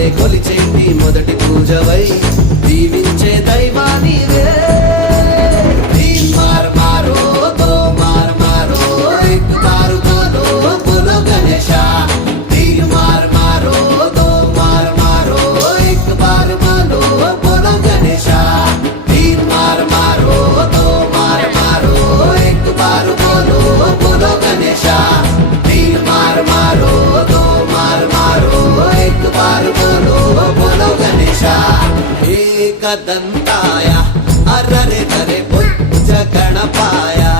చాలే కొలిచేటి మొదటి పూజవై దీవించే దైవానివే तीन मार मारो दो मार मारो एक बार बोलो बोलो गणेशा तीन मार मारो दो मार मारो एक बार बोलो बोलो गणेशा तीन मार मारो दो मार मारो एक बार बोलो बोलो गणेशा तीन मार मारो दो मार मारो एक बार बोलो बोलो गणेशा एकदंताय अररे तरे गणपाया